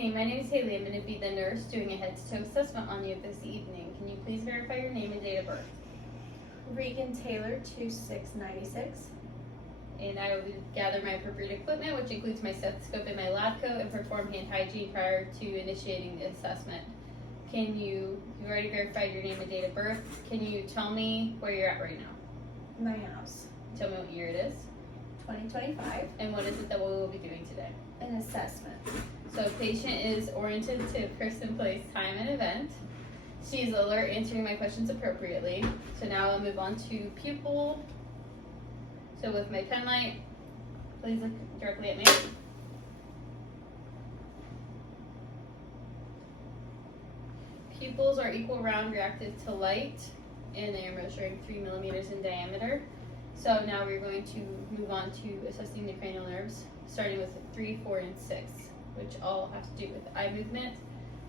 Hey, my name is Haley. I'm going to be the nurse doing a head-to-toe assessment on you this evening. Can you please verify your name and date of birth? Regan Taylor, 2696. And I will gather my appropriate equipment, which includes my stethoscope and my lab coat, and perform hand hygiene prior to initiating the assessment. You've already verified your name and date of birth. Can you tell me where you're at right now? My house. Tell me what year it is. 2025. And what is it that we will be doing today? An assessment. So patient is oriented to person, place, time, and event. She's alert, answering my questions appropriately. So now I'll move on to pupil. So with my pen light, please look directly at me. Pupils are equal round reactive to light, and they are measuring 3 millimeters in diameter. So now we're going to move on to assessing the cranial nerves, starting with 3, 4, and 6, which all have to do with eye movement.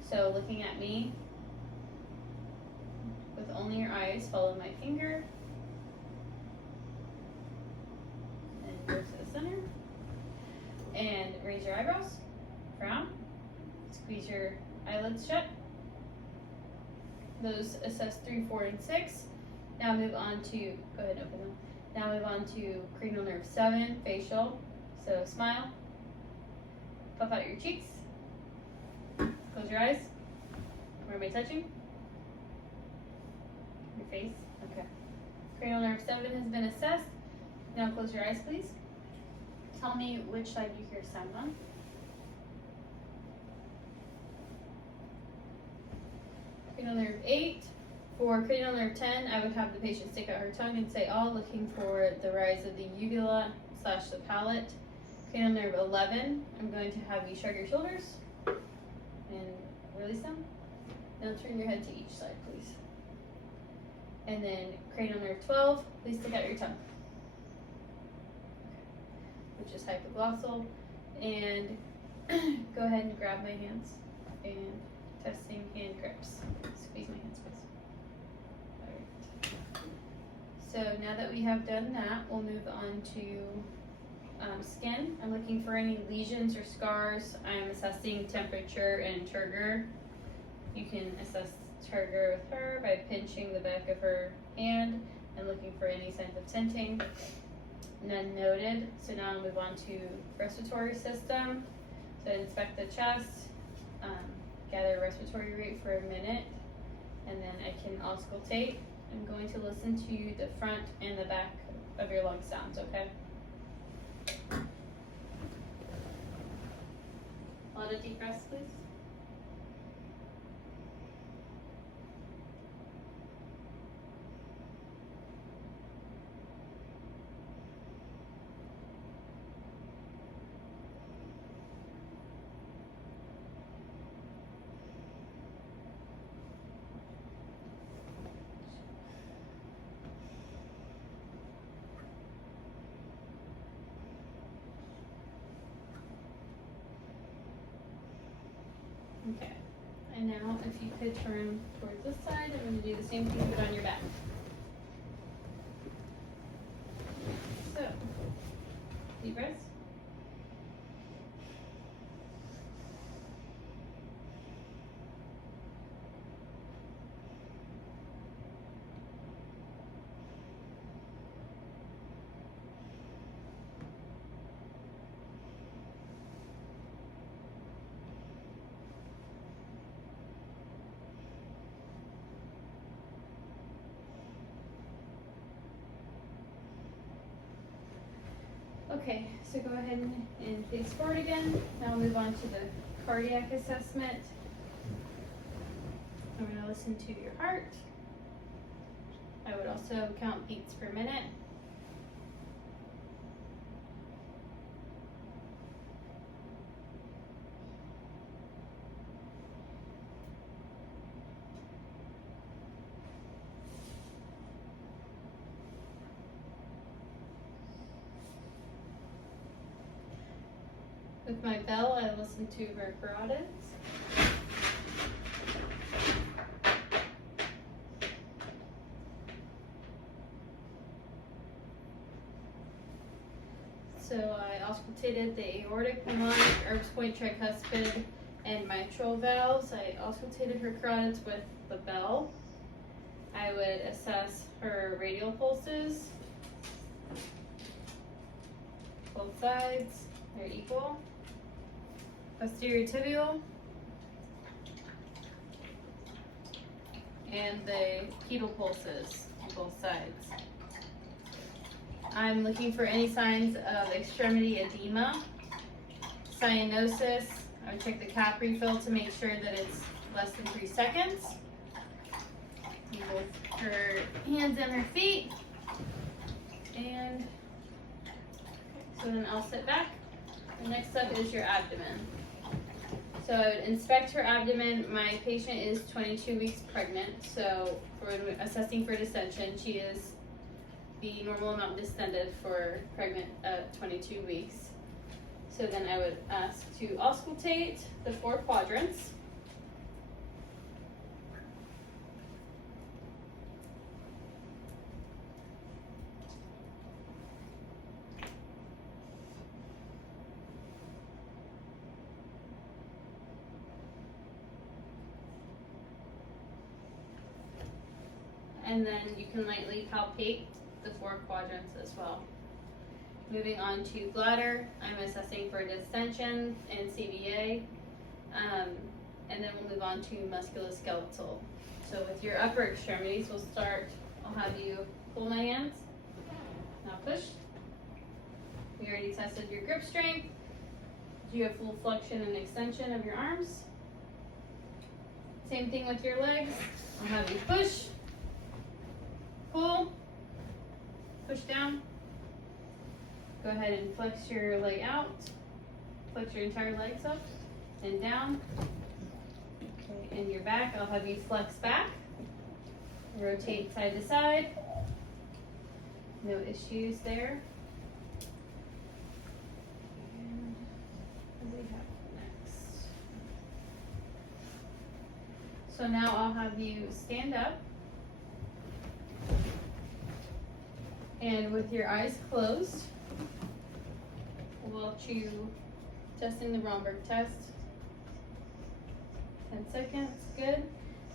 So looking at me with only your eyes, follow my finger, and go to the center, and raise your eyebrows, frown, squeeze your eyelids shut. Those assess 3, 4, and 6. Now move on to, go ahead and open them. Now move on to cranial nerve 7, facial. So smile, puff out your cheeks, close your eyes. Where am I touching? Your face? Okay. Cranial nerve 7 has been assessed. Now close your eyes, please. Tell me which side you hear sound on. Cranial nerve 8. For cranial nerve 10, I would have the patient stick out her tongue and say "all," looking for the rise of the uvula / the palate. Cranial nerve 11, I'm going to have you shrug your shoulders and release them. Now turn your head to each side, please. And then cranial nerve 12, please stick out your tongue, which is hypoglossal. And go ahead and grab my hands and testing hand grips. Squeeze my hands, please. So now that we have done that, we'll move on to skin. I'm looking for any lesions or scars. I'm assessing temperature and turgor. You can assess turgor with her by pinching the back of her hand and looking for any signs of tenting. None noted. So now I'll move on to respiratory system. So inspect the chest, gather respiratory rate for a minute, and then I can auscultate. I'm going to listen to the front and the back of your lung sounds, okay? A lot of deep breaths, please. Okay, and now if you could turn towards this side, I'm going to do the same thing, but on your back. So, deep breaths. Okay, so go ahead and face forward again. Now we'll move on to the cardiac assessment. I'm going to listen to your heart. I would also count beats per minute. With my bell, I listen to her carotids. So I auscultated the aortic, pneumonic, Erb's point, tricuspid, and mitral valves. I auscultated her carotids with the bell. I would assess her radial pulses. Both sides, they're equal. Posterior tibial. And the pedal pulses on both sides. I'm looking for any signs of extremity edema, cyanosis. I would check the cap refill to make sure that it's less than 3 seconds. Both her hands and her feet. And so then I'll sit back. The next up is your abdomen. So I would inspect her abdomen. My patient is 22 weeks pregnant, so for assessing for distension, she is the normal amount distended for pregnant at 22 weeks. So then I would ask to auscultate the 4 quadrants. And then you can lightly palpate the 4 quadrants as well. Moving on to bladder, I'm assessing for distension and CVA. And then we'll move on to musculoskeletal. So with your upper extremities, we'll start, I'll have you pull my hands. Now push. We already tested your grip strength. Do you have full flexion and extension of your arms? Same thing with your legs. I'll have you push. Pull, push down. Go ahead and flex your leg out. Flex your entire legs up and down. Okay, and your back, I'll have you flex back. Rotate side to side. No issues there. And what do we have next? So now I'll have you stand up. And with your eyes closed, we'll chew testing the Romberg test. 10 seconds, good.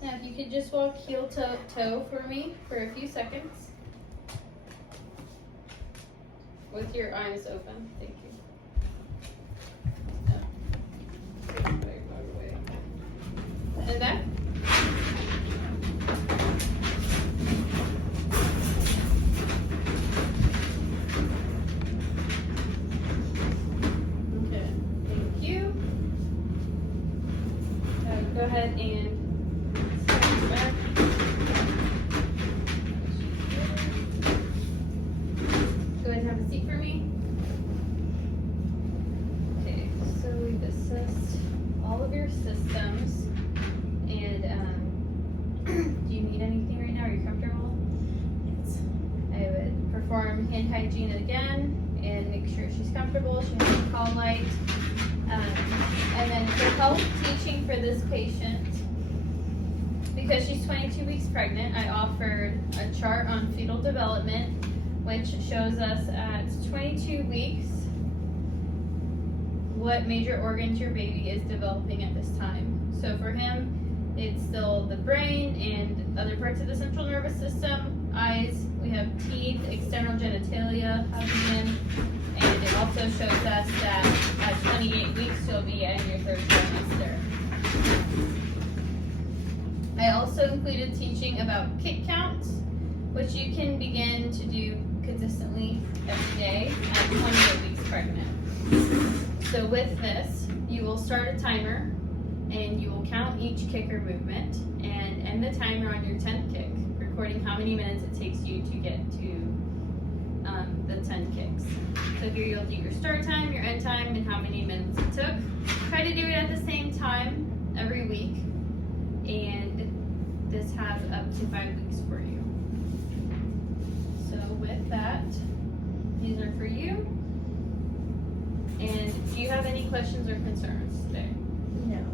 Now if you could just walk heel to toe for me for a few seconds. With your eyes open, thank you. And back. Go ahead and step back. Go ahead and have a seat for me. Okay, so we've assessed all of your systems. And do you need anything right now? Are you comfortable? Yes. I would perform hand hygiene again and make sure she's comfortable. She has a calm light. And then for health teaching for this patient, because she's 22 weeks pregnant, I offered a chart on fetal development, which shows us at 22 weeks what major organs your baby is developing at this time. So for him, it's still the brain and other parts of the central nervous system, eyes, we have teeth, external genitalia, abdomen, and it also shows us that at 28 weeks you'll be in your 3rd trimester. I also included teaching about kick counts, which you can begin to do consistently every day at 28 weeks pregnant. So with this, you will start a timer and you will count each kicker movement and end the timer on your 10th kick, recording how many minutes it takes you to get to the 10 kicks. So here you'll do your start time, your end time, and how many minutes it took. Try to do it at the same time every week, and this has up to 5 weeks for you. So with that, these are for you. And do you have any questions or concerns today? No.